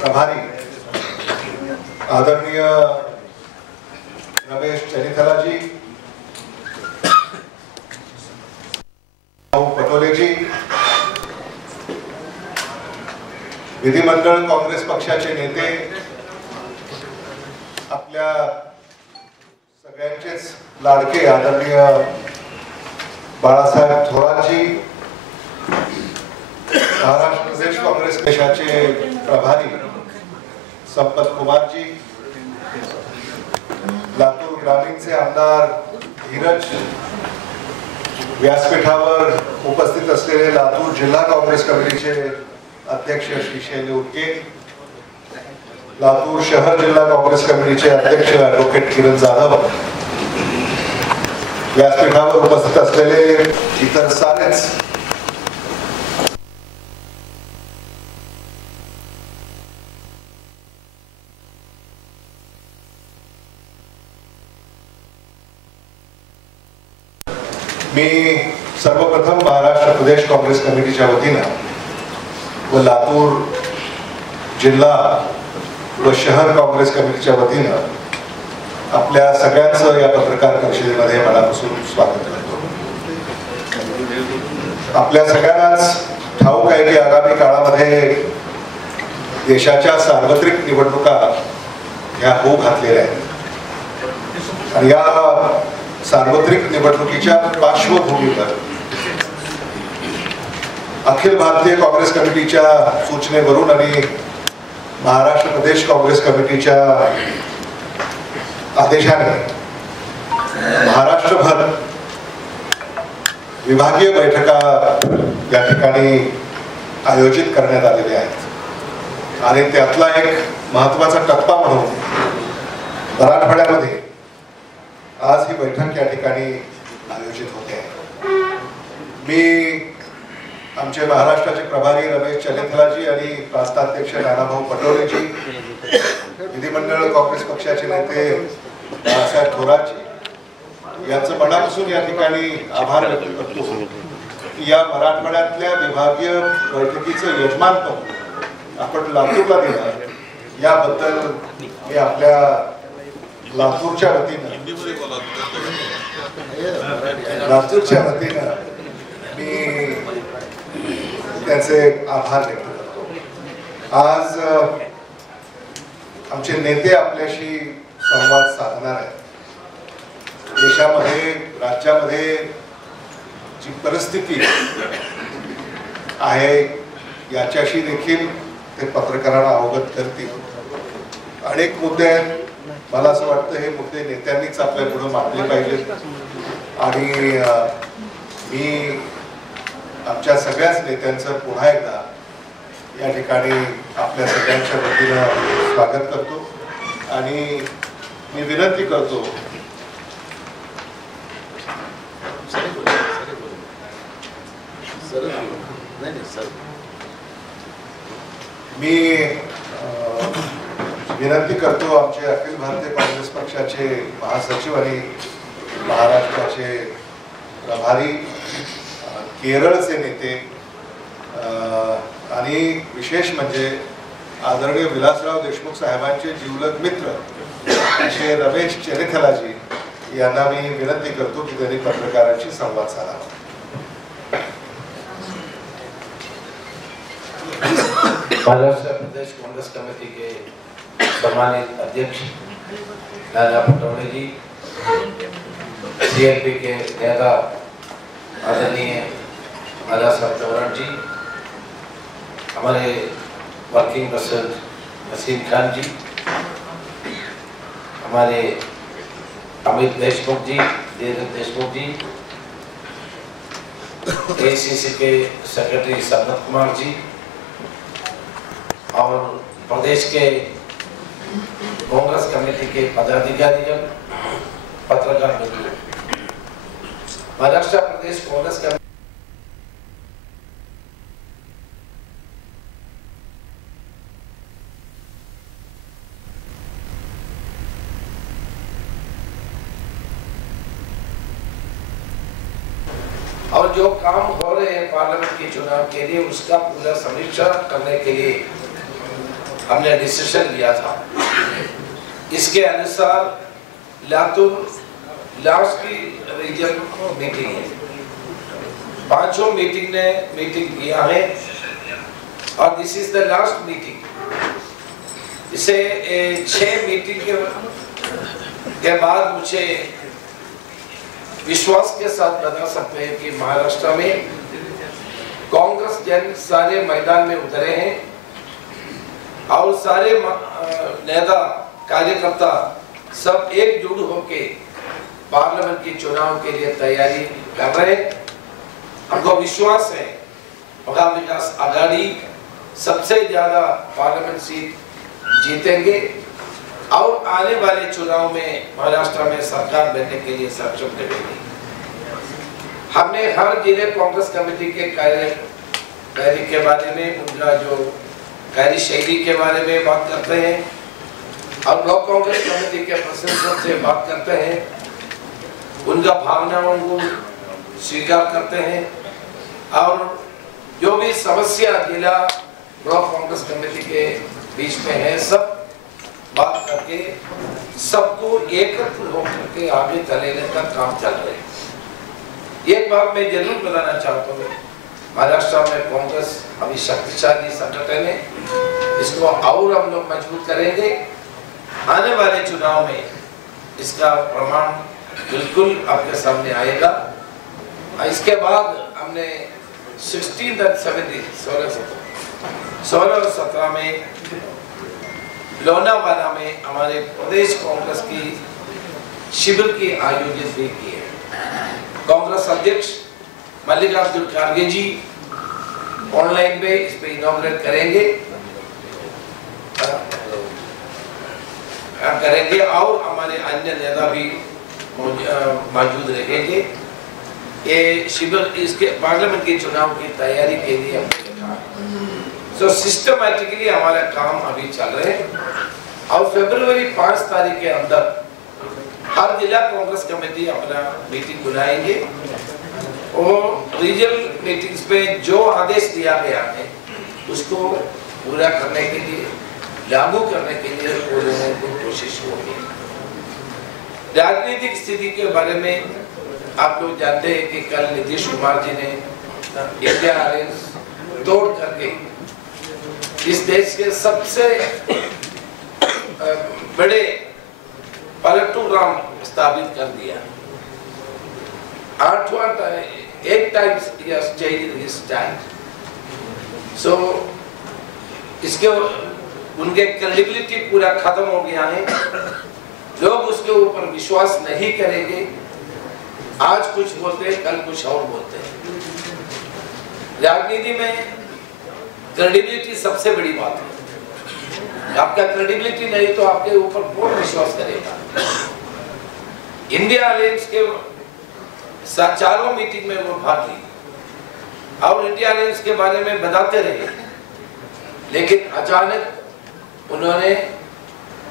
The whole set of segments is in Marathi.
प्रभारी आदरणीय रमेश चरिथलाजी, पटोलेजी, विधिमंडळ काँग्रेस पक्षाचे नेते, आपल्या सगळ्यांचेच लाडके आदरणीय बाळासाहेब थोरातजी, महाराष्ट्र प्रदेश काँग्रेस पक्षाचे प्रभारी संपत कुमारजी, लातूर ग्रामीणचे आमदार धीरज, व्यासपीठावर उपस्थित असलेले लातूर जिल्हा काँग्रेस कमिटीचे अध्यक्ष श्री शैल उर्के, लातूर शहर जिल्हा काँग्रेस कमिटीचे अध्यक्ष ॲडव्होकेट किरण जाधव, व्यासपीठावर उपस्थित असलेले इतर सारेच मी सर्वप्रथम महाराष्ट्र प्रदेश काँग्रेस कमिटीच्या वतीनं व लातूर जिल्हा व शहर काँग्रेस कमिटीच्या वतीनं आपल्या सगळ्यांचं या पत्रकार परिषदेमध्ये मनापासून स्वागत करतो। आपल्या सगळ्यांनाच ठाऊक आहे की आगामी काळामध्ये देशाच्या सार्वत्रिक निवडणुका ह्या होऊ घातलेल्या आहेत आणि या सार्वत्रिक निवडणुकीच्या पार्श्वभूमीवर अखिल भारतीय काँग्रेस कमिटीच्या सूचनेवरून आणि महाराष्ट्र प्रदेश काँग्रेस कमिटीच्या आदेशाने महाराष्ट्रभर विभागीय बैठका या ठिकाणी आयोजित करण्यात आलेल्या आहेत आणि त्यातला एक महत्त्वाचा टप्पा म्हणून मराठवाड्यामध्ये आज ही बैठक या ठिकाणी आयोजित होते आहे। मी आमचे महाराष्ट्राचे प्रभारी रमेश चरिथलाजी आणि प्रांताध्यक्ष नानाभाऊ पटोलेजी, विधिमंडळ काँग्रेस पक्षाचे नेते बाळासाहेब थोरातजी यांचं मनापासून या ठिकाणी आभार व्यक्त करतो की या मराठवाड्यातल्या विभागीय बैठकीचं यजमानपद आपण लातूरला दिलं, याबद्दल मी आपल्या लातूरच्या वतीनं मी त्यांचे आभार व्यक्त करतो। आज आमचे नेते आपल्याशी संवाद साधणार आहेत। देशामध्ये राज्यामध्ये जी परिस्थिती आहे याच्याशी देखील ते पत्रकारांना अवगत करतील। अनेक मुद्दे आहेत, मला असं वाटतं हे मुद्दे नेत्यांनीच आपल्या पुढे मांडले पाहिजेत आणि मी आमच्या सगळ्याच नेत्यांचं पुन्हा एकदा या ठिकाणी आपल्या सगळ्यांच्या वतीनं स्वागत करतो आणि मी विनंती करतो आमचे अखिल भारतीय काँग्रेस पक्षाचे महासचिव आणि महाराष्ट्राचे प्रभारी, केरळचे नेते आणि विशेष म्हणजे आदरणीय विलासराव देशमुख साहेबांचे जिवलग मित्र असे रमेश चरिथलाजी यांना मी विनंती करतो की त्यांनी पत्रकारांशी संवाद साधावा। महाराष्ट्र प्रदेश कांग्रेस कमेटी के सम्मानित अध्यक्ष नाना पटोले जी, सीएलपी के नेता आदरणीय बाळासाहेब थोरात जी, हमारे वर्किंग प्रेसिडेंट नसीम खान जी, हमारे अमित देशमुख जी, धीरज देशमुख जी, एसीसी के सेक्रेटरी संपत कुमार जी और प्रदेश के कांग्रेस कमेटी के पदाधिकारीगण, पत्रकार मित्र, महाराष्ट्र प्रदेश कांग्रेस कमेटी और जो काम हो रहे हैं पार्लियामेंट के चुनाव के लिए उसका पूरा समीक्षा करने के लिए हमने डिसीजन लिया था। इसके अनुसार लातूर लास्ट की रीजन मीटिंग है, पांचों मीटिंग किया है और दिस इज द लास्ट मीटिंग। इसे 6 मीटिंग के बाद मुझे विश्वास के साथ बता सकते हैं कि महाराष्ट्र में कांग्रेस जन सारे मैदान में उतरे हैं और सारे नेता कार्यकर्ता सब एकजुट होके पार्लियामेंट के चुनाव के लिए तैयारी कर रहे हैं। हमको विश्वास है महा विकास आघाड़ी सबसे ज्यादा पार्लियामेंट सीट जीतेंगे और आने वाले चुनाव में महाराष्ट्र में सरकार बनने के लिए सक्षम करेंगे। हमने हर जिले कांग्रेस कमेटी के कार्य के बारे में, उनका जो कार्य शैली के बारे में बात करते हैं और ब्लॉक कांग्रेस कमेटी के प्रेसिडेंट से बात करते हैं, उनका भावनाओं को स्वीकार करते हैं और जो भी समस्या जिला ब्लॉक कांग्रेस कमेटी के बीच में है सब बात करके सबको एकत्र होकर के आगे चलने का काम चल रहा है। एक बात मैं जरूर बताना चाहता हूँ, महाराष्ट्र में कांग्रेस अभी शक्तिशाली संगठन है, इसको और हम लोग मजबूत करेंगे। आने वाले चुनाव में इसका प्रमाण बिल्कुल आपके सामने आएगा। इसके बाद हमने 16 और 17 में लोनावाला में हमारे प्रदेश कांग्रेस की शिविर की आयोजित भी की है। कांग्रेस अध्यक्ष मल्लिकार्जुन खड़गे जी ऑनलाइन पे इस पे इनॉग्रेट करेंगे और हमारे अन्य नेता भी मौजूद रहेंगे। ये शिविर इसके पार्लियामेंट के चुनाव की तैयारी के लिए हमने कहा। सो सिस्टमैटिकली हमारा काम अभी चल रहे हैं और फरवरी 5 तारीख के अंदर हर जिला कांग्रेस कमेटी अपना मीटिंग बुलाएंगे और रीजनल मीटिंग्स पे जो आदेश दिया गया है उसको पूरा करने के लिए, लागू करने के लिए पूरे कोशिश होगी। राजनीतिक स्थिति के बारे में आप लोग जानते हैं कि कल नीतीश कुमार जी ने इंडिया अलायंस तोड़ करके इस देश के सबसे बड़े पलटू राम स्थापित कर दिया। 8 times he has changed his stand. So इसके उनके क्रेडिबिलिटी पूरा खत्म हो गया है। लोग उसके ऊपर विश्वास नहीं करेंगे। आज कुछ बोलते हैं, कल कुछ और बोलते हैं। राजनीति में क्रेडिबिलिटी सबसे बड़ी बात है। आपका क्रेडिबिलिटी नहीं तो आपके ऊपर कौन विश्वास करेगा। इंडिया अलायंस के चारों मीटिंग में वो भाग ली और इंडिया अलायंस के बारे में बताते रहे, लेकिन अचानक उन्होंने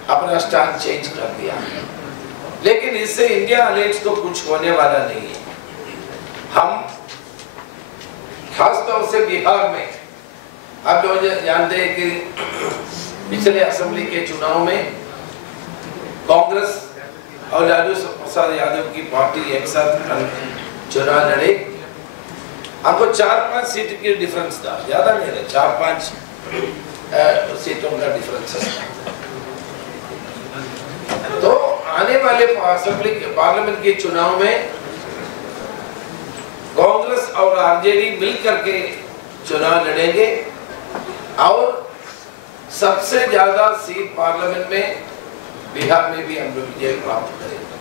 अपना स्टैंड चेंज कर दिया। लेकिन इससे इंडिया अलायंस को कुछ होने वाला नहीं है। हम खासतौर से बिहार में आप लोग जानते हैं कि पिछले असेंबली के चुनाव में कांग्रेस और लालू प्रसाद यादव की पार्टी एक साथ चुनाव लड़े। हमको 4-5 सीट की डिफरेंस था, ज्यादा नहीं है, 4-5 सीटों का डिफरेंस है। तो आने वाले असेंबली के पार्लियामेंट के चुनाव में कांग्रेस और आरजेडी मिलकर के चुनाव लड़ेंगे और सबसे ज्यादा सीट पार्लियामेंट में बिहार में भी हम लोग विजय प्राप्त करेंगे,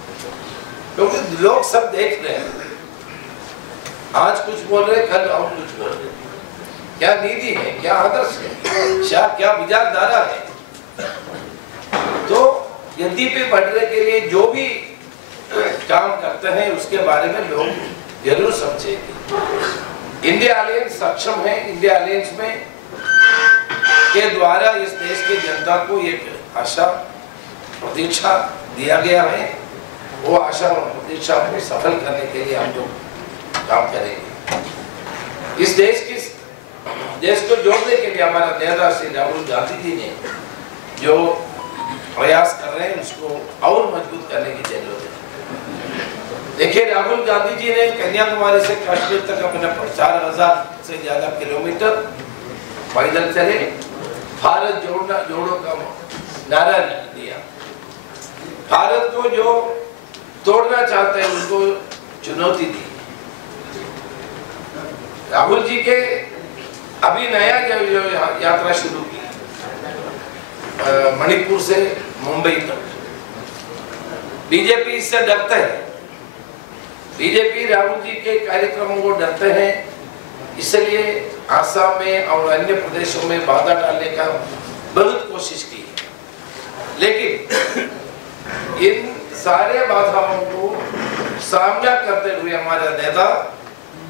क्योंकि लोग सब देख रहे हैं। आज कुछ बोल रहे, कल और कुछ बोल रहे। क्या नीति है, क्या आदर्श है, क्या विचारधारा है। तो यदि पे बढ़ने के लिए जो भी काम करते हैं उसके बारे में लोग जरूर समझेंगे। इंडिया अलायंस सक्षम है। इंडिया अलायंस में के द्वारा इस देश की जनता को एक आशा प्रतीक्षा दिया गया है। वो आशा और प्रतीक्षा को सफल करने के लिए हम लोग काम करेंगे। इस देश की देश को जोड़ने के लिए हमारा नेता श्री राहुल गांधी जी ने जो प्रयास कर रहे हैं उसको और मजबूत करने की जरूरत है। देखिए, राहुल गांधी जी ने कन्याकुमारी से कश्मीर तक अपना 4000 से ज्यादा किलोमीटर पैदल चले, भारत जोड़ो का नारा दिया। भारत को जो तोड़ना चाहते हैं उनको चुनौती दी। राहुल जी के अभी नया जो यात्रा शुरू की मणिपुर से मुंबई तक, बीजेपी इससे डरते हैं। बीजेपी राहुल जी के कार्यक्रमों को डरते हैं, इसलिए आसाम में और अन्य प्रदेशों में बाधा डालने का बहुत कोशिश की, लेकिन इन सारे बाधाओं को सामना करते हुए हमारे नेता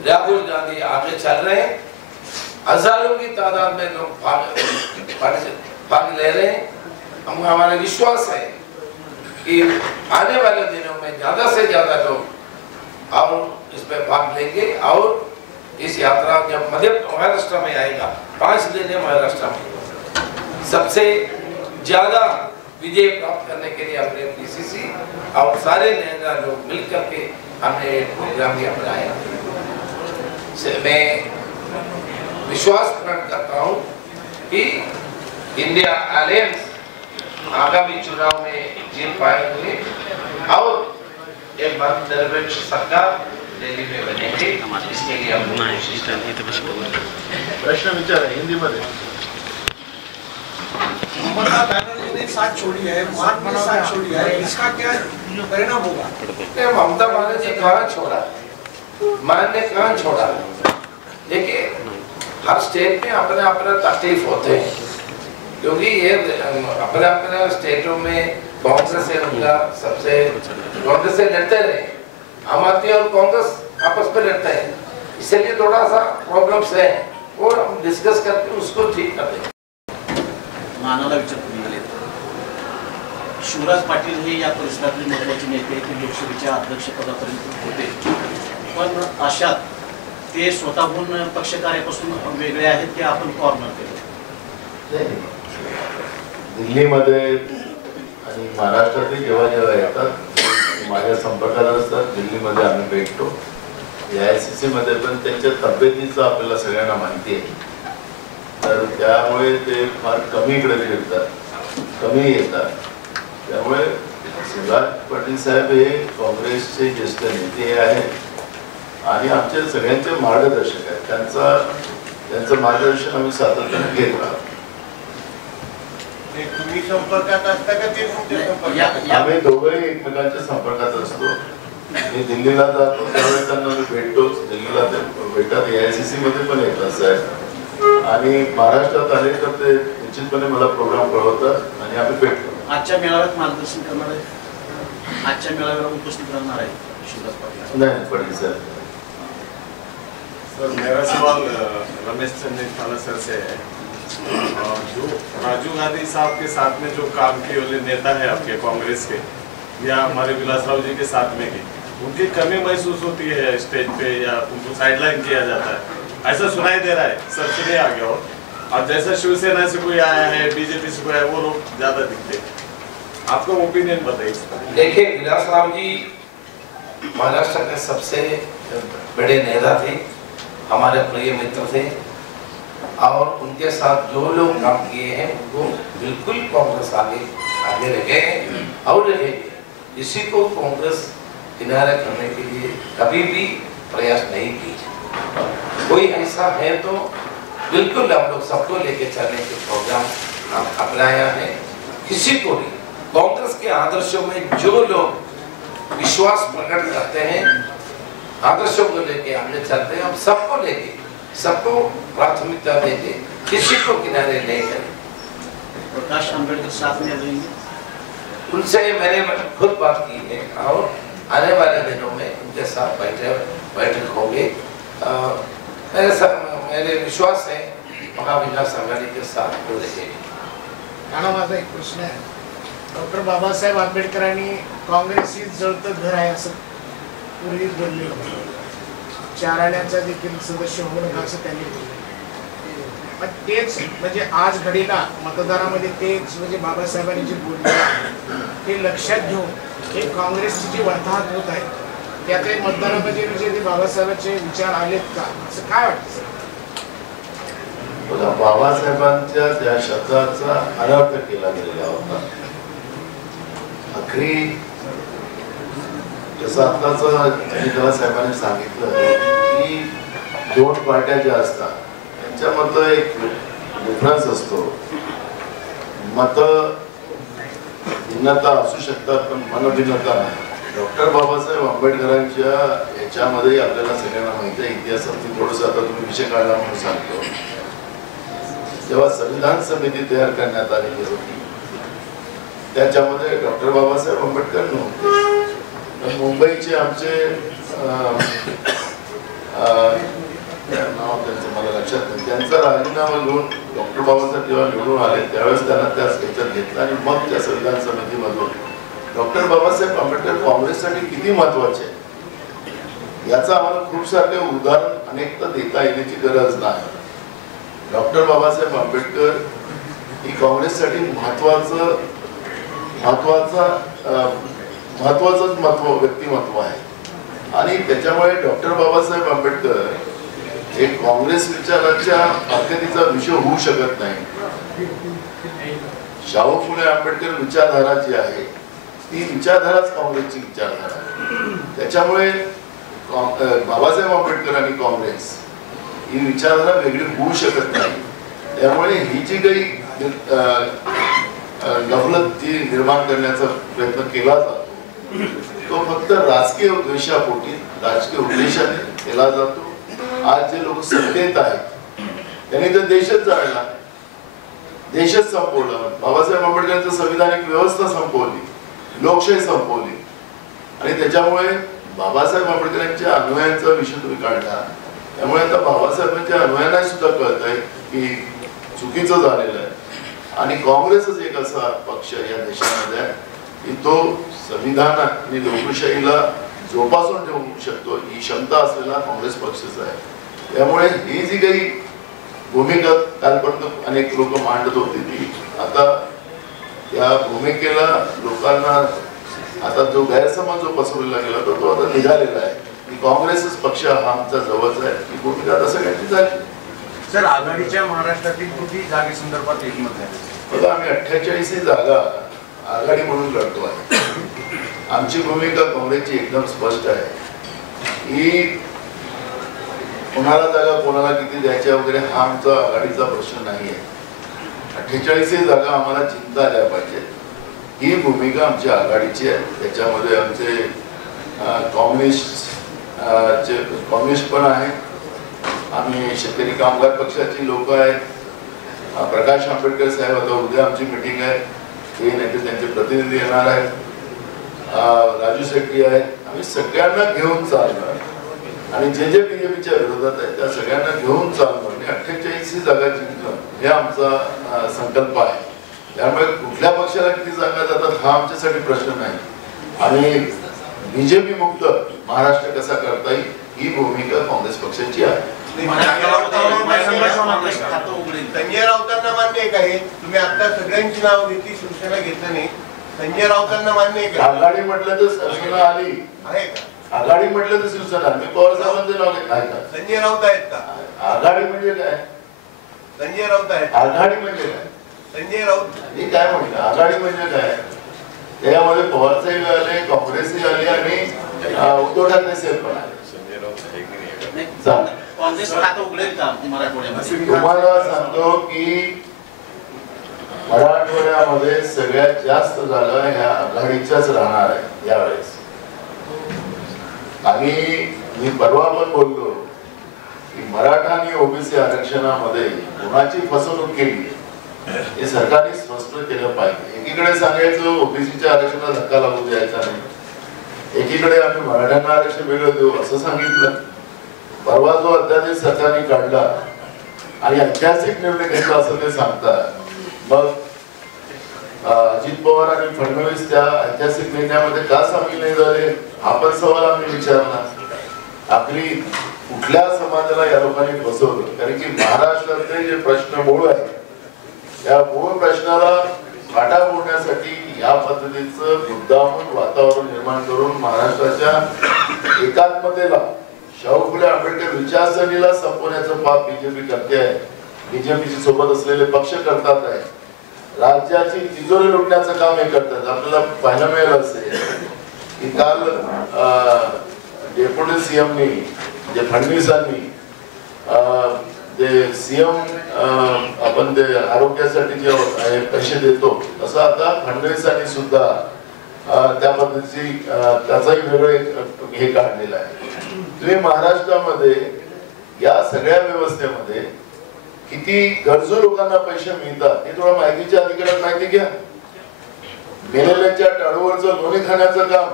राहुल गांधी आगे चल रहे हैं। हजारों की तादाद में लोग भाग ले रहे हैं। हमारा विश्वास है कि आने वाले दिनों में ज्यादा से ज्यादा लोग और इसमें भाग लेंगे और इस यात्रा जब महाराष्ट्र में आएगा, 5 दिन है महाराष्ट्र में, सबसे ज्यादा विजय प्राप्त करने के लिए अपने पीसीसी और सारे नेता लोग मिलकर के हमने प्रोग्राम ये अपनाया। मैं विश्वास प्रकट करता हूँ कि इंडिया अलायंस आगामी चुनाव में जीत पाएंगे और एक धर्मनिरपेक्ष सरकार दिल्ली में बनेगी। इसके लिए हम प्रश्न विचार है हिंदी में। ममता बनर्जी ने साथ छोड़ी है, मान ने साथ छोड़ी है, इसका क्या परिणाम होगा? ममता बनर्जी कहाँ छोड़ा, मान ने कहाँ छोड़ा? देखिए, हर स्टेट में अपने अपने तकलीफ होते हैं, क्योंकि ये अपने अपने स्टेटों में कांग्रेस से उनका सबसे कांग्रेस से लड़ते रहे, आम आदमी और कांग्रेस आपस में लड़ते हैं, इसलिए थोड़ा सा प्रॉब्लम्स है और हम डिस्कस करके उसको ठीक कर देंगे। मानाला विचारले शिवराज पाटील हे या परिसरातील महत्त्वाचे नेते ते लोकसभेच्या अध्यक्षपदापर्यंत होते, पण अशात ते स्वतःहून पक्षकार्यापासून वेगळे आहेत की आपण कॉर्नर केलं? दिल्लीमध्ये आणि महाराष्ट्रातही जेव्हा जेव्हा येतात माझ्या संपर्कात असतात, दिल्लीमध्ये आम्ही भेटतो, AICC मध्ये पण त्यांच्या तब्येतीचं आपल्याला सगळ्यांना माहिती आहे, तर त्यामुळे ते फार कमी इकडे फिरतात, कमी येतात। त्यामुळे शिवराज पाटील साहेब हे काँग्रेसचे ज्येष्ठ नेते आहेत आणि आमचे सगळ्यांचे मार्गदर्शक आहेत, त्यांचं मार्गदर्शन आम्ही सातत्याने घेत राहतो। तुम्ही संपर्कात असता का ते तुमच्या संपर्कात? आम्ही दोघंही एकमेकांच्या संपर्कात असतो। मी दिल्लीला जातो त्यावेळेस त्यांना मी भेटतो, दिल्लीला ते भेटतात, AICC मध्ये पण येतात साहेब, आणि महाराष्ट्रात आले तर ते निश्चितपणे मला प्रोग्राम कळवतात आणि आम्ही भेटतो। आजच्या मेळाव्यात मार्गदर्शन करणार आहे, आजच्या मेळाव्याला उपस्थित राहणार आहे शिवराज पाटील? नहीं पड़ी सर। सर मेरा सवाल रमेश चंद्र सर से है। जो राजीव गांधी साहब के साथ में जो काम किए वाले नेता है आपके कांग्रेस के या हमारे विलासराव जी के साथ में की, उनकी कमी महसूस होती है स्टेज पे या उनको साइडलाइन किया जाता है, ऐसा सुनाई दे रहा है, सर से नहीं आ गया हो। और जैसा शिवसेना से कोई आया है, बीजेपी से कोई आया, वो लोग ज्यादा दिखते हैं, आपका ओपिनियन बताइए। देखिए, विलासराव जी महाराष्ट्र के सबसे बड़े नेता थे, हमारे प्रिय मित्र थे, और उनके साथ जो लोग काम किए हैं उनको बिल्कुल कांग्रेस आगे रखे और रहेंगे। इसी को कांग्रेस किनारे करने के लिए कभी भी प्रयास नहीं की। कोई ऐसा है तो बिल्कुल हम लोग सबको लेके चलने के प्रोग्राम अपनाया है। किसी को भी कांग्रेस के आदर्शों में जो लोग विश्वास प्रकट करते हैं, आदर्शों को लेके हमने चलते हैं, हम सबको लेके सबको प्राथमिकता देके किसी को किनारे नहीं करें। प्रकाश आंबेडकर साथ में रहेंगे? उनसे मैंने खुद बात की है और आने वाले दिनों में उनके साथ बैठक होगी। मेरे विश्वास है महाविकास आघाड़ी के साथ हो रहेगी। माझा एक प्रश्न आहे, डॉक्टर बाबासाहेब आंबेडकरांनी काँग्रेस ही जळतं घर आहे असं पूर्वी बोलले होते, 4 आण्याचा देखील सदस्य होऊन असं त्यांनी बोलले, पण तेच म्हणजे आज घडीला मतदारामध्ये तेच म्हणजे बाबासाहेबांनी जे बोलले ते लक्षात घेऊन हे काँग्रेसची जी वाताहत होत आहे त्यात मतदारामध्ये म्हणजे ते बाबासाहेबांचे विचार आलेत का असं काय वाटतं? बघा, बाबासाहेबांच्या त्या शब्दाचा अनर्थ केला गेलेला होता. अखरी जसं आत्ताच अनिता साहेबांनी सांगितलं की दोन पार्ट्या ज्या असतात त्यांच्यामधलं एक डिफरन्स असतो. मत भिन्नता असू शकतात पण मनभिन्नता नाही. डॉक्टर बाबासाहेब आंबेडकरांच्या याच्यामध्ये आपल्याला सगळ्यांना माहिती आहे, इतिहासात मी थोडंसं आता तुम्ही विषय काढला म्हणून सांगतो. जेव्हा संविधान समिती तयार करण्यात आलेली होती त्याच्यामध्ये डॉक्टर बाबासाहेब आंबेडकर नव्हते. मुंबईचे आमचे नाव त्यांचं मला लक्षात नाही, त्यांचा राजीनामा घेऊन डॉक्टर बाबासाहेब जेव्हा निवडून आले त्यावेळेस त्यांना त्या ह्याच्यात घेतलं आणि मग त्या संविधान समितीमधून डॉक्टर बाबासाहेब आंबेडकर काँग्रेससाठी किती महत्वाचे याचं आम्हाला खूप सारे उदाहरण अनेकदा देता येण्याची गरज नाही. डॉक्टर बाबासाहेब आंबेडकर ही काँग्रेससाठी महत्वाचं व्यक्तिमत्व आहे आणि त्याच्यामुळे डॉक्टर बाबासाहेब आंबेडकर हे काँग्रेस विचाराच्या ताकदीचा विषय होऊ शकत नाही. शाहू फुले आंबेडकर विचारधारा जी आहे ती विचारधाराच काँग्रेसची विचारधारा आहे. त्याच्यामुळे बाबासाहेब आंबेडकर आणि काँग्रेस ही विचारधारा वेगळी होऊ शकत नाही. त्यामुळे ही जी काही गफलत जी निर्माण करण्याचा प्रयत्न केला जातो तो फक्त राजकीय उद्देशापोटी राजकीय उद्देशाने केला जातो. आज जे लोक सत्तेत आहेत त्यांनी तर देशच जाळला, देशच संपवलं. बाबासाहेब आंबेडकरांचं संविधानिक व्यवस्था संपवली, लोकशाही संपवली आणि त्याच्यामुळे बाबासाहेब आंबेडकरांच्या अनुयायांचा विषय तुम्ही काढला. त्यामुळे आता बाबासाहेबांच्या अनुयायांना सुद्धा कळत आहे की चुकीचं झालेलं आहे आणि काँग्रेसच एक असा पक्ष या देशामध्ये आहे की तो संविधान आणि लोकशाहीला जोपासून ठेवू शकतो ही क्षमता असलेला काँग्रेस पक्षच आहे. त्यामुळे ही जी काही भूमिका कालपर्यंत अनेक लोक मांडत होती ती आता त्या भूमिकेला लोकांना आता जो गैरसमज जो पसरवला गेला तो आता निघालेला आहे की काँग्रेसच पक्ष हा आमचा जवळचा आहे. ही भूमिका आता सगळ्यांची झाली. सर, आघाडीच्या महाराष्ट्रातील किती जागेसंदर्भात एकमत आहे? बघा, आम्ही 48 जागा आघाडी म्हणून लढतो आहे. आमची भूमिका काँग्रेसची एकदम स्पष्ट आहे की कोणाला जागा कोणाला किती द्यायच्या वगैरे हा आमचा आघाडीचा प्रश्न नाही आहे. 48 जागा आम्हाला जिंकता आल्या पाहिजे ही भूमिका आमची आघाडीची आहे. त्याच्यामध्ये आमचे कम्युनिस्ट पण आहे, आम्ही शेतकरी कामगार पक्षाची लोक आहेत, प्रकाश आंबेडकर साहेब आता उद्या आमची मीटिंग आहे ते नाही त्यांचे प्रतिनिधी येणार आहेत, राजू शेट्टी आहेत. आम्ही सगळ्यांना घेऊन चालणार आणि जे जे बीजेपीच्या विरोधात आहेत त्या सगळ्यांना घेऊन चालणार आणि 48 जागा जिंकणं हे आमचा संकल्प आहे. त्यामुळे कुठल्या पक्षाला किती जागा जातात हा आमच्यासाठी प्रश्न नाही आणि बीजेपी मुक्त महाराष्ट्र कसा करता येईल ही भूमिका काँग्रेस पक्षाची आहे. संजय राऊतांना मान्य आहे का हे? तुम्ही आता सगळ्यांची नाव घेतली, शिवसेना घेतलं नाही, संजय राऊतांना मान्य आहे का? आघाडी म्हटलं तर शिवसेना आली आहे का? आघाडी म्हटलं तर शिवसेना. मी पवार साहेबांचे नाव घेत आहे का? संजय राऊत आहेत का? आघाडी म्हणजे काय? संजय राऊत आहेत. आघाडी म्हणजे काय? संजय राऊत मी काय म्हटलं आघाडी म्हणजे काय? त्यामध्ये पवार साहेब आले, काँग्रेसही आली आणि उद्धव ठाकरे साहेब पण आले. काँग्रेस खातं उघडेल का मराठवाड्यामध्ये? तुम्हाला सांगतो की मराठवाड्यामध्ये सगळ्यात जास्त जागा ह्या आघाडीच्याच राहणार आहे यावेळेस. आणि मी परवा पण बोललो की मराठा आणि ओबीसी आरक्षणामध्ये कोणाची फसवणूक केली हे सरकारने स्पष्ट केलं पाहिजे. एकीकडे सांगायचं ओबीसीच्या आरक्षणाला धक्का लागू द्यायचा नाही, एकीकडे आम्ही मराठ्यांना आरक्षण वेगळं देऊ असं सांगितलं. परवा जो अध्यादेश सरकारने काढला आणि ऐतिहासिक निर्णय घेतला असं ते सांगतात. मग अजित पवार आणि फडणवीस त्या ऐतिहासिक निर्णयामध्ये का सामील नाही झाले हा पण सवाल आम्ही विचारला. आपली कुठल्या समाजाला या लोकांनी फसवलं. कारण की महाराष्ट्रातले जे प्रश्न मूळ आहे या मूळ प्रश्नाला फाटा फोडण्यासाठी या पद्धतीचं मुद्दामून वातावरण निर्माण करून महाराष्ट्राच्या एकात्मतेला, शाहू फुले आंबेडकर विचारसरणीला संपवण्याचं पाप बीजेपी करते आहे. बीजेपीची सोबत असलेले पक्ष करतात आहे. राज्याची तिजोरी लुटण्याचं काम हे करतात. आपल्याला पाहायला मिळालं असेल की काल डेप्युटी सीएमनी जे फडणवीसांनी जे सीएम आपण ते आरोग्यासाठी जे पैसे देतो तसं आता फडणवीसांनी सुद्धा त्या पद्धतीची त्याचाही वेगळं हे काढलेलं आहे. तुम्ही महाराष्ट्रामध्ये या सगळ्या व्यवस्थेमध्ये किती गरजू लोकांना पैसे मिळतात हे थोडं माहितीच्या अधिकारात माहिती घ्या. मेलेल्यांच्या टाळूवरचं लोणी खाण्याचं काम,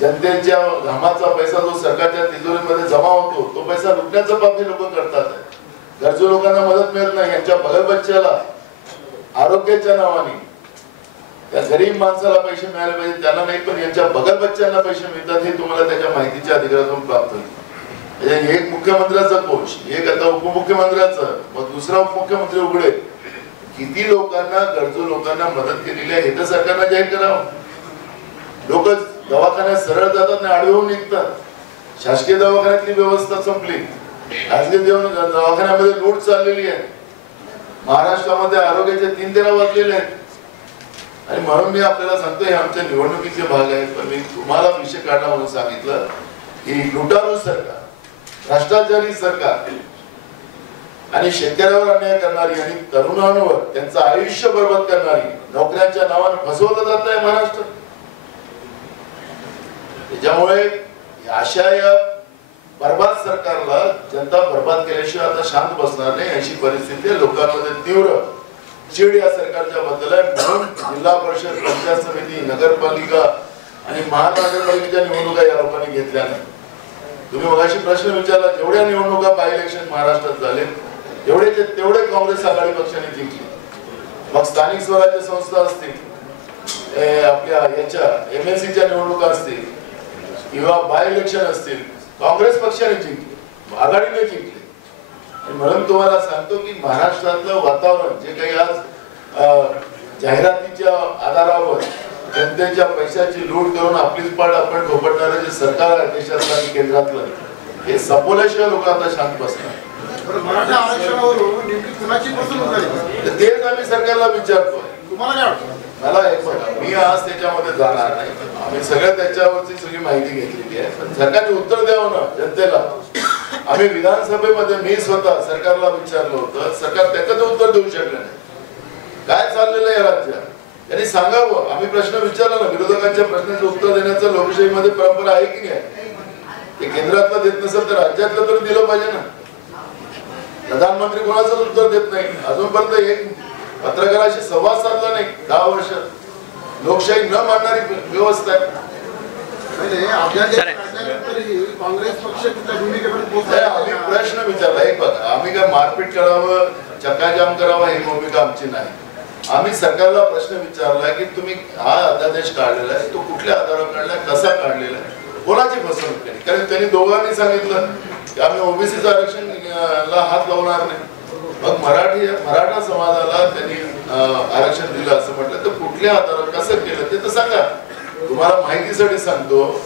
जनतेच्या घामाचा पैसा जो सरकारच्या तिजोरीमध्ये जमा होतो तो पैसा लुटण्याचं पाप हे लोक करतात. गरजू लोकांना मदत मिळत नाही. यांच्या बगल बच्च्याला आरोग्याच्या नावाने त्या गरीब माणसाला पैसे मिळाले पाहिजे त्यांना नाही, पण यांच्या बगल बच्च्यांना पैसे मिळतात हे तुम्हाला त्याच्या माहितीच्या अधिकारातून प्राप्त होईल. एक मुख्यमंत्र्याचा कोश, एक आता उपमुख्यमंत्र्याचं, मग दुसरा उपमुख्यमंत्री उघडे. किती लोकांना, गरजू लोकांना मदत केलेली आहे हे तर सरकारनं जाहीर करावं. लोक दवाखान्यात सरळ जातात आणि आडवे होऊन निघतात. शासकीय दवाखान्यातली व्यवस्था संपली, खासगी दवाखान्यामध्ये लूट चाललेली आहे. महाराष्ट्रामध्ये आरोग्याचे 3-13 वाजलेले आहेत. आणि म्हणून मी आपल्याला सांगतो हे आमच्या निवडणुकीचे भाग आहेत. पण मी तुम्हाला विषय काढला म्हणून सांगितलं की लुटारू सरकार, भ्रष्टाचारी सरकार आणि शेतकऱ्यावर अन्याय करणारी आणि तरुणांवर त्यांचं आयुष्य बरबाद करणारी, नोकऱ्यांच्या नावाने फसवलं जात आहे महाराष्ट्र. त्याच्यामुळे अशा या बरबाद सरकारला जनता बरबाद केल्याशिवाय आता शांत बसणार नाही अशी परिस्थिती आहे. लोकांमध्ये तीव्र चीड या सरकारच्या बद्दल आहे. म्हणून जिल्हा परिषद, पंचायत समिती, नगरपालिका आणि महानगरपालिकेच्या निवडणुका या लोकांनी घेतल्या नाही. तुम्ही मगाशी प्रश्न विचारला, जेवढ्या निवडणुका बाय इलेक्शन महाराष्ट्रात झाले तेवढे काँग्रेस आघाडी पक्षाने जिंकले. मग स्थानिक स्वराज्य संस्था असतील, आपल्या याच्या MLCच्या निवडणुका असतील किंवा बाय इलेक्शन असतील, काँग्रेस पक्षाने जिंकले, आघाडीने जिंकले. आणि म्हणून तुम्हाला सांगतो की महाराष्ट्रातलं वातावरण जे काही आज जाहिरातीच्या आधारावर जनतेच्या पैशाची लूट करून आपलीच पाड आपण थोपटणारं जे सरकार आहे देशातलं आणि केंद्रातलं, हे संपवल्याशिवाय लोक आता शांत बसणार. मराठा आरक्षणावरून नेमकी कुणाची फसवणूक झाली तेच आम्ही सरकारला विचारतो. तुम्हाला काय वाटतं? मला एक बघा, मी आज त्याच्यामध्ये जाणार नाही. आम्ही सगळ्या त्याच्यावरची सगळी माहिती घेतलेली आहे. पण सरकारने उत्तर द्यावं ना जनतेला. आम्ही विधानसभेमध्ये मी स्वतः सरकारला विचारलं होतं, सरकार त्याचं उत्तर देऊ शकलं नाही. काय चाललेलं आहे राज्यात त्यांनी सांगावं. आम्ही प्रश्न विचारला ना, विरोधकांच्या प्रश्नाचं उत्तर देण्याचं लोकशाहीमध्ये परंपरा आहे की नाही? ते केंद्रातलं देत नसेल तर राज्यातलं तरी दिलं पाहिजे ना. प्रधानमंत्री कोणाचं उत्तर देत नाही. अजूनपर्यंत एक पत्रकाराशी संवाद साधला नाही 10 वर्ष. लोकशाही न मानणारी व्यवस्था आहे. काँग्रेस पक्ष आम्ही प्रश्न विचारला, एक बघा, आम्ही काय मारपीट करावं, चक्काजाम करावा ही भूमिका आमची नाही. आम्ही सरकारला प्रश्न विचारला की तुम्ही हा अध्यादेश काढलेला आहे तो कुठल्या आधारावर काढलाय, कसा काढलेला आहे, कोणाची फसवणूक केली? कारण त्यांनी दोघांनी सांगितलं की आम्ही ओबीसीचं आरक्षणला हात लावणार नाही. मग मराठा समाजाला त्यांनी आरक्षण दिलं असं म्हटलं, तर कुठल्या आधारावर कसं केलं ते तर सांगा. तुम्हाला माहितीसाठी सांगतो,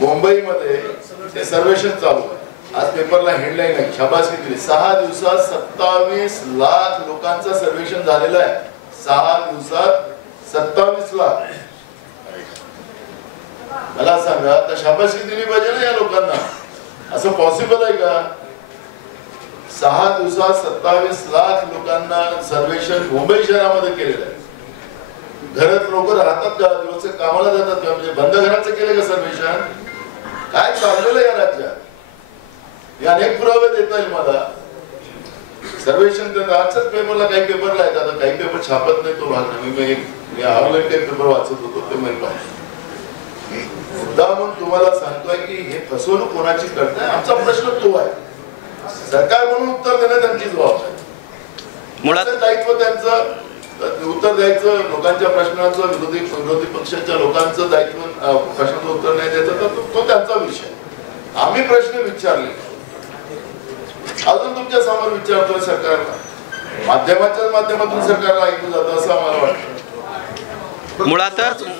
मुंबईमध्ये ते सर्वेक्षण चालू आहे. आज पेपरला हेडलाईन आहे, शाबासकी दिली. 6 दिवसात 27 लाख लोकांचं सर्वेक्षण झालेलं आहे. 6 दिवसात 27 लाख. मला सांगा, तर शाबासकी दिली पाहिजे ना या लोकांना. असं पॉसिबल आहे का? 6 दिवसात 27 लाख लोकांना सर्वेक्षण मुंबई शहरामध्ये केलेलं आहे. घरात लोक राहतात का, दिवस कामाला जातात का, म्हणजे बंद घराचं केलं का सर्वेक्षण? काय चाललेलं या राज्यात? हे अनेक पुरावे देता येईल मला. सर्वेक्षण आजच्याच पेपरला, काही पेपरला आहेत, आता काही पेपर छापत नाही तो भाग नाही. मी ऑनलाईन काही पेपर वाचत होतो ते माहिती पाहिजे. मुद्दा म्हणून तुम्हाला सांगतोय की हे फसवणूक कोणाची करताय, आमचा प्रश्न तो आहे. सरकार म्हणून उत्तर देणं त्यांची जबाबदारी, मुळात दायित्व त्यांचं उत्तर द्यायचं. लोकांच्या प्रश्नाचं, विरोधी पक्षाच्या लोकांचं दायित्व, प्रश्नाचं उत्तर नाही द्यायचं तर तो त्यांचा विषय. आम्ही प्रश्न विचारले, अजून तुमच्या समोर विचारतोय सरकारला, माध्यमाच्या माध्यमातून सरकारला ऐकू जातं असं आम्हाला वाटतं.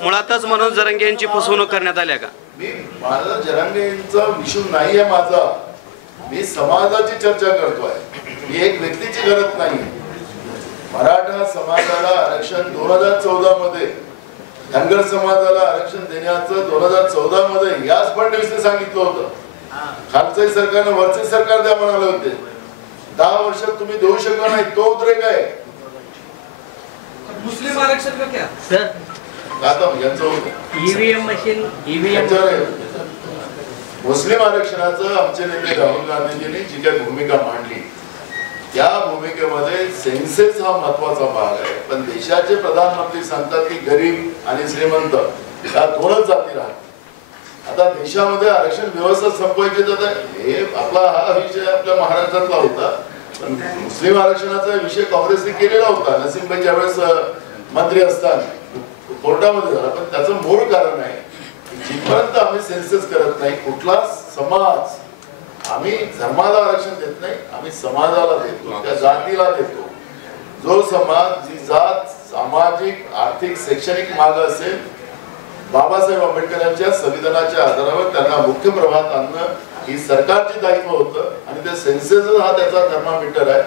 मुळातच मनोज जरांगे यांची फसवणूक करण्यात आल्या का? मी माझा जरांगेंचा विषय नाही आहे माझा, मी समाजाची चर्चा करतोय, मी एक व्यक्तीची गरज नाही. मराठा समाजाला आरक्षण 2014 मध्ये, धनगर समाजाला आरक्षण देण्याचं 2014 मध्ये याच फडणवीसने सांगितलं होतं. खालचंही सरकारनं वरचे सरकार द्या म्हणाले होते. 10 वर्षात तुम्ही देऊ शकला नाही, तो उद्रेक आहे. मुस्लिम आरक्षण का क्या सर आता यांचं होतं ईव्हीएम मशीन मुस्लिम आरक्षणाचं आमचे नेते राहुल गांधीजींनी जी काही भूमिका मांडली, त्या भूमिकेमध्ये सेन्सेस हा महत्वाचा भाग आहे. पण देशाचे प्रधानमंत्री सांगतात की गरीब आणि श्रीमंत या दोनच जाती राहतात. आता देशामध्ये आरक्षण व्यवस्था संपवायची तर हे आपला हा विषय आपल्या महाराष्ट्रातला होता. पण मुस्लिम आरक्षणाचा विषय काँग्रेसने केलेला होता नसीमभाई ज्यावेळेस मंत्री असताना कोर्टामध्ये झाला. पण त्याचं मूळ कारण आहे जिथपर्यंत आम्ही सेन्सेस करत नाही, कुठला समाज, आम्ही धर्माला आरक्षण देत नाही, आम्ही समाजाला देतो, त्या जातीला देतो. जो समाज, जी जात सामाजिक आर्थिक शैक्षणिक माग असेल, बाबासाहेब आंबेडकर यांच्या संविधानाच्या आधारावर त्यांना मुख्य प्रवाहात आणणं ही सरकारची दायित्व होतं. आणि ते सेन्सेस हा त्याचा थर्मामीटर आहे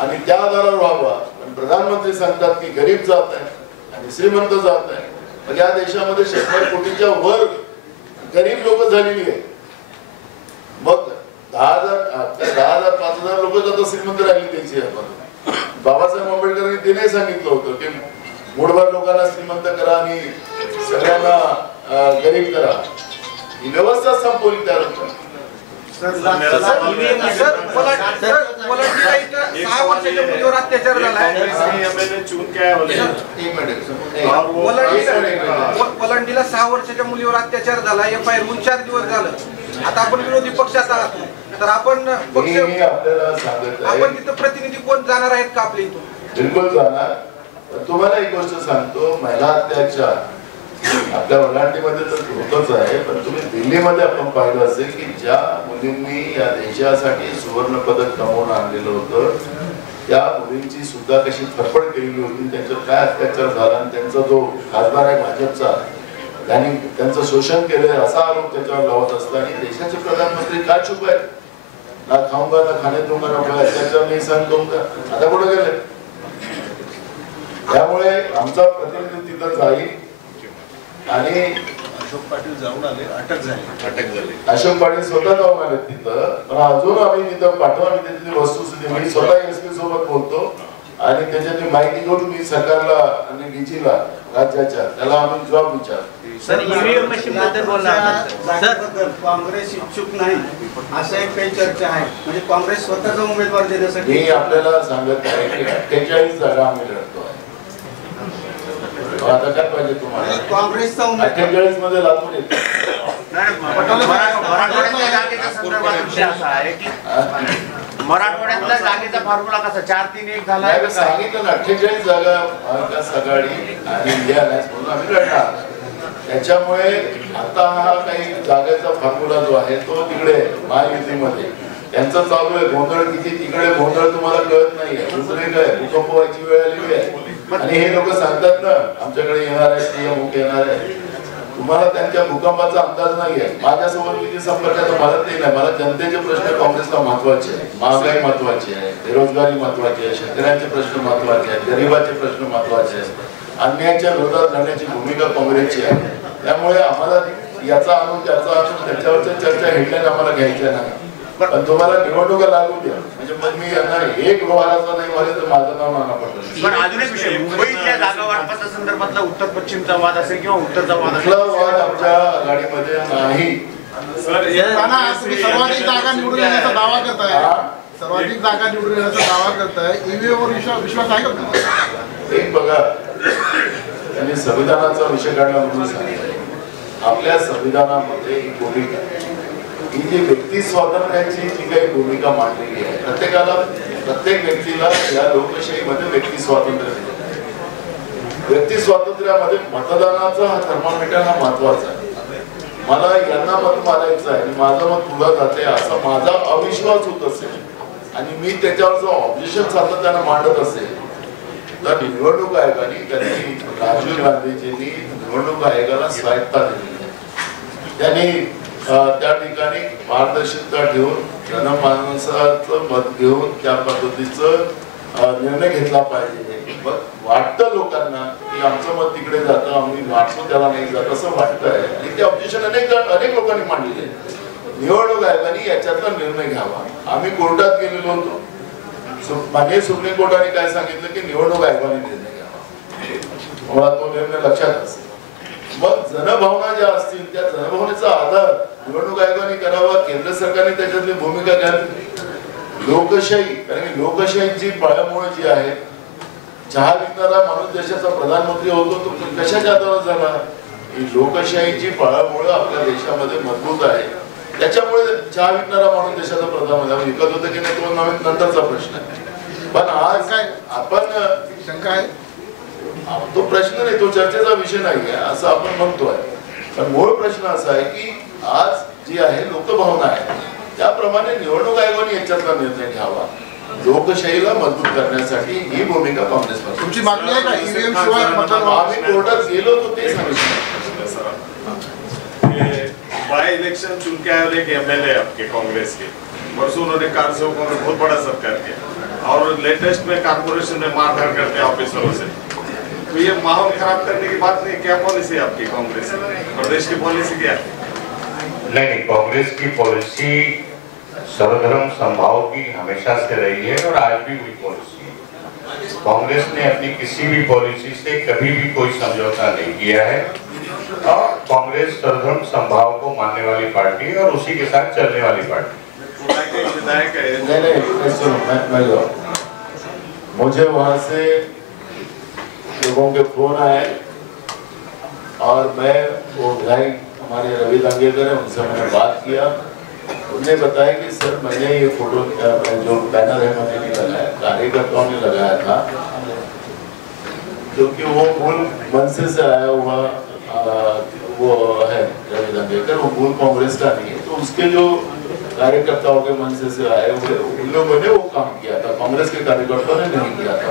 आणि त्या आधारावर व्हावा. पण प्रधानमंत्री सांगतात की गरीब जात आहे आणि श्रीमंत जात आहे. म्हणजे या देशामध्ये 100 कोटीच्या वर गरीब लोक झालेली आहे. मग 10,000 5,000 लोक आता श्रीमंत राहिली त्याची. बाबासाहेब आंबेडकरांनी ते नाही सांगितलं होतं की मूठभर लोकांना श्रीमंत करा आणि सगळ्यांना गरीब करा. ही व्यवस्था संपवली त्या लोकांनी. अत्याचार पलंडीला 6 वर्षाच्या मुलीवर अत्याचार झाला. FIR होऊन 4 दिवस झालं. आता आपण विरोधी पक्षात आहात, तर आपण आपण तिथं प्रतिनिधी कोण जाणार आहेत का आपल्या इथून? बिलकुल जाणार. तुम्हाला एक गोष्ट सांगतो, महिला अत्याचार आपल्या वलांडीमध्ये तर होतच आहे. पण तुम्ही दिल्लीमध्ये आपण पाहिलं असेल की ज्या मुलींनी या देशासाठी सुवर्ण पदक कमवून आणलेलं होतं, त्या मुलींची सुद्धा कशी फरफड केलेली होती, त्यांच्यावर काय अत्याचार झाला आणि त्यांचा जो खासदार आहे भाजपचा, त्यांनी त्यांचं शोषण केलं असा आरोप त्याच्यावर लावत असताना देशाचे प्रधानमंत्री काय चुप आहेत? ना खाऊंगा ना खाणे दूंगा ना कोई अत्याचार नाही सहन करूंगा. आता कुठे गेले? त्यामुळे आमचा प्रतिनिधी तिथं जाईल आणि अशोक पाटील जाऊन आले, अटक झाली. अशोक पाटील स्वतः जाऊन आले तिथं. पण अजून आम्ही तिथं पाठवा, मी त्याची वस्तुस्थिती मी स्वतः SP सोबत बोलतो आणि त्याच्याची माहिती घेऊन मी सरकारला आणि डीजीला राज्याच्या त्याला आम्ही जॉब विचार. सर ईव्हीएम मशीन बद्दल बोलणार सर, काँग्रेस इच्छुक नाही असं एक काही चर्चा आहे. म्हणजे काँग्रेस स्वतःचा उमेदवार देण्यासाठी मी आपल्याला सांगत आहे की 48 जागा आम्ही लढतो आहे. आता काय पाहिजे तुम्हाला? काँग्रेसचा 48 मध्ये लातूर येतो. मराठवाड्यातला जागेचा फॉर्म्युला कसा 4-3-1 झाला? सांगितलं ना 48 जागा महाविकास आघाडी आणि इंडिया अलायन्स म्हणून आम्ही लढणार. त्याच्यामुळे आता हा काही जागेचा फॉर्म्युला जो आहे तो तिकडे महायुतीमध्ये त्यांचं चालू आहे. गोंधळ किती तिकडे गोंधळ तुम्हाला कळत नाहीये. दुसरे काय भूकंप व्हायची वेळ आलेली आहे आणि हे लोक सांगतात ना आमच्याकडे येणार आहे, CM येणार आहे. तुम्हाला त्यांच्या भूकंपाचा अंदाज नाहीये. माझ्यासोबत किती संपर्क आहे मला ते नाही. मला जनतेचे प्रश्न काँग्रेसला महत्वाचे आहे. महागाई महत्वाची आहे, बेरोजगारी महत्वाची आहे, शेतकऱ्यांचे प्रश्न महत्वाचे आहेत, गरिबाचे प्रश्न महत्वाचे आहेत. अन्यायाच्या विरोधात लढण्याची भूमिका काँग्रेसची आहे. त्यामुळे आम्हाला याचा आणून त्याचा आणून त्याच्यावरच्या चर्चा हेडलाईन आम्हाला घ्यायच्या नाही. पण तुम्हाला निवडणुका लागू द्या म्हणजे मग मी यांना एक लोहाराचा नाही मारे तर माझं नाव नाना पटेल. पण अजून एक विषय, मुंबईतल्या जागा वाटपाच्या संदर्भातला उत्तर पश्चिमचा वाद असेल किंवा उत्तरचा वाद असेल, वाद आमच्या आघाडीमध्ये नाही. सर्वाधिक जागा निवडून येण्याचा दावा करताय, सर्वाधिक जागा निवडून येण्याचा दावा करताय. ईव्हीएम वर विश्वास आहे का तुम्हाला? एक बघा, त्यांनी संविधानाचा विषय काढला म्हणून सांगितलं. आपल्या संविधानामध्ये ही भूमिका ही जी व्यक्ती स्वातंत्र्याची जी काही भूमिका मांडलेली आहे, प्रत्येकाला प्रत्येक व्यक्तीला या लोकशाहीमध्ये व्यक्ती स्वातंत्र्य दिलं. व्यक्ती स्वातंत्र्यामध्ये मतदानाचा हा थर्मामीटर हा महत्वाचा आहे. मला यांना मत मारायचं आहे आणि माझं मत तुला जाते असा माझा अविश्वास होत असेल आणि मी त्याच्यावर जो ऑब्जेक्शन सातत्यानं मांडत असेल तर निवडणूक आयोगाने त्यांनी राजीव गांधीजींनी निवडणूक आयोगाला स्वायत्ता दिली. त्यांनी त्या ठिकाणी पारदर्शकता ठेवून जनमानसाचं मत घेऊन त्या पद्धतीचं निर्णय घेतला पाहिजे. वाटतं लोकांना की आमचं मत तिकडे जातं, आम्ही वाटतो त्याला नाही जात असं वाटतंय आणि ते ऑब्जेक्शन अनेक लोकांनी मांडलेले. निवडणूक आयोगाने याच्यातला निर्णय घ्यावा. आम्ही कोर्टात गेलेलो होतो. माननीय सुप्रीम कोर्टाने काय सांगितलं की निवडणूक आयोगाने निर्णय घ्यावा. मला तो निर्णय लक्षात असेल. मग जनभावना ज्या असतील त्या जनभावनेचा आधार निवडणूक आयोगाने करावा. केंद्र सरकारने त्याच्यातली भूमिका घ्यावी. लोकशाही, कारण की लोकशाहीची पाळंमुळं जी आहे, चहा विकणारा माणूस देशाचा प्रधानमंत्री होतो तो कशाच्या आधारावर झाला? ही लोकशाहीची पाळंमुळं आपल्या देशामध्ये मजबूत आहे. त्याच्यामुळे चहा विकणारा माणूस देशाचा प्रधानमंत्री विकत होतं की नाही तो नंतरचा प्रश्न आहे. पण आज काय आपण शंका आहे, तो प्रश्न नाही, तो चर्चेचा विषय नाही आहे असं आपण म्हणतोय. पण मूळ प्रश्न असा आहे की आज जी आहे लोकभावना आहे त्याप्रमाणे निवडणूक आयोगाने याच्यातला निर्णय घ्यावा. लोकशाहीला मजबूत करण्यासाठी ही भूमिका काँग्रेस पक्षाची. तुमची मागणी आहे का ईव्हीएम शिवाय मतदान? आम्ही कोर्टात गेलो तो ते सांगितलं. बाई इलेक्शन चुन के आए एक एमएलए आपके कांग्रेस के, परसों उन्होंने कारसेवकों में बहुत बड़ा सत्कार किया और लेटेस्ट में कारपोरेशन में मारधाड़ करते हैं ऑफिसरों से. तो ये माहौल खराब करने की बात नहीं. क्या पॉलिसी है आपकी कांग्रेस की? प्रदेश की पॉलिसी क्या है? नहीं, कांग्रेस की पॉलिसी सर्वधर्म समभाव की हमेशा से रही है और आज भी वही पॉलिसी है. कांग्रेस ने अपनी किसी भी पॉलिसी से कभी भी कोई समझौता नहीं किया है और कांग्रेस सर्वधर्म समभाव को मानने वाली पार्टी है और उसी के साथ चलने वाली पार्टी. मुझे वहां से लोगों के फोन आए और मैं वो भाई हमारे रवि दांगेकर है उनसे मैंने बात किया. उन्होंने बताया कि सर मैंने ये फोटो जो बैनर है मैंने नहीं लगाया, कार्यकर्ताओं ने लगाया था क्योंकि वो मूल मनसे से आया हुआ वो है रवि दांगेकर, वो मूल कांग्रेस का नहीं है. तो उसके जो कार्यकर्ताओं के मनसे से आए हुए उन लोगों ने वो काम किया था, कांग्रेस के कार्यकर्ताओं ने नहीं किया था.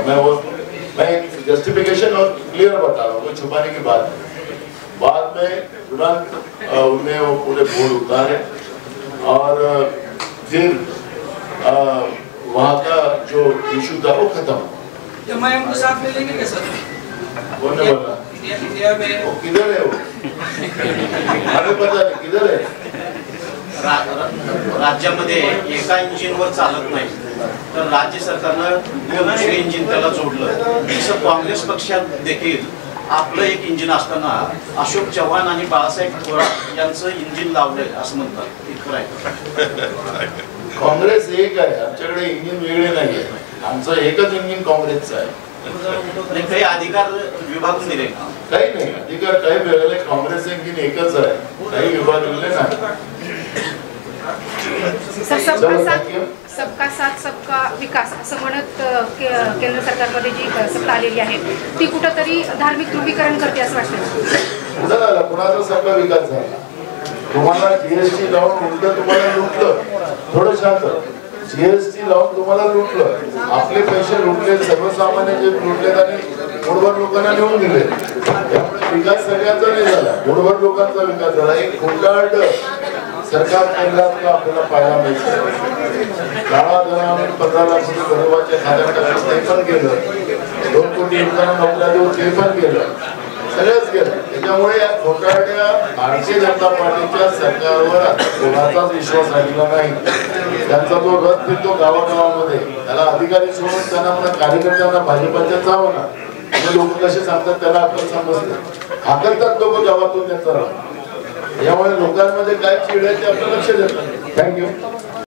मैं जस्टिफिकेशन और क्लियर बता रहा हूँ, छुपाने की बात. बाद में तुरंत उन्हें वो पूरे बोर्ड उतारे और फिर वहाँ का जो इशू था वो खत्म हुआ. एमआईएम को साथ में लेंगे क्या सर? कौन ने बोला? इंडिया में वो किधर है? वो हमें पता नहीं किधर है. राज्यामध्ये एका इंजिनवर चालत नाही तर राज्य सरकारनं दुसरे इंजिन त्याला जोडलं. तसं काँग्रेस पक्षात देखील आपलं एक इंजिन असताना अशोक चव्हाण आणि बाळासाहेब थोरात यांचं इंजिन लावलंय असं म्हणतात. हे खरं आहे? काँग्रेस एक आहे, आमच्याकडे इंजिन वेगळे नाही आहे. आमचं एकच इंजिन काँग्रेसचं आहे. काही अधिकार विभागून दिले? काही नाही, अधिकार काही वेगळे. काँग्रेस इंजिन एकच आहे, काही विभागले नाही. सबका साथ सबका विकास असं म्हणत केंद्र सरकारमध्ये जी सत्ता आलेली आहे ती कुठंतरी धार्मिक ध्रुवीकरण करते असं वाटतं. कुठं झालं? कुणाचा सबका विकास झाला? तुम्हाला जीएसटी लावून उलट तुम्हाला लुटलं. थोडं शांत. जीएसटी लावून तुम्हाला लुटलं, आपले पैसे लुटले, सर्वसामान्य जे लुटलेत आणि मुठभर लोकांना नेऊन दिले. त्यामुळे विकास सगळ्यांचा नाही झाला, मुठभर लोकांचा विकास झाला. एक खोटारड सरकार केंद्रातलं आपल्याला पाहायला मिळतं. काळा धनावरून 15 लाख रुपये गरीबाच्या खात्यात टाकून ते पण केलं. 2 कोटी लोकांना नोकऱ्या देऊन ते पण केलं. सगळंच केलं. त्याच्यामुळे या खोटारड्या भारतीय जनता पार्टीच्या सरकारवर आता कोणाचाच विश्वास राहिलेला नाही. त्यांचा जो रथ फिरतो गावागावामध्ये त्याला अधिकारी सोडून त्यांना म्हणा कार्यकर्त्यांना भाजपच्या जावं ना. लोक कसे सांगतात त्याला आपण समजतं. हाकलतात लोक गावातून त्यांचा रथ. यामुळे लोकांमध्ये काय चीड आहे ते आपलं लक्ष देतात. थँक्यू.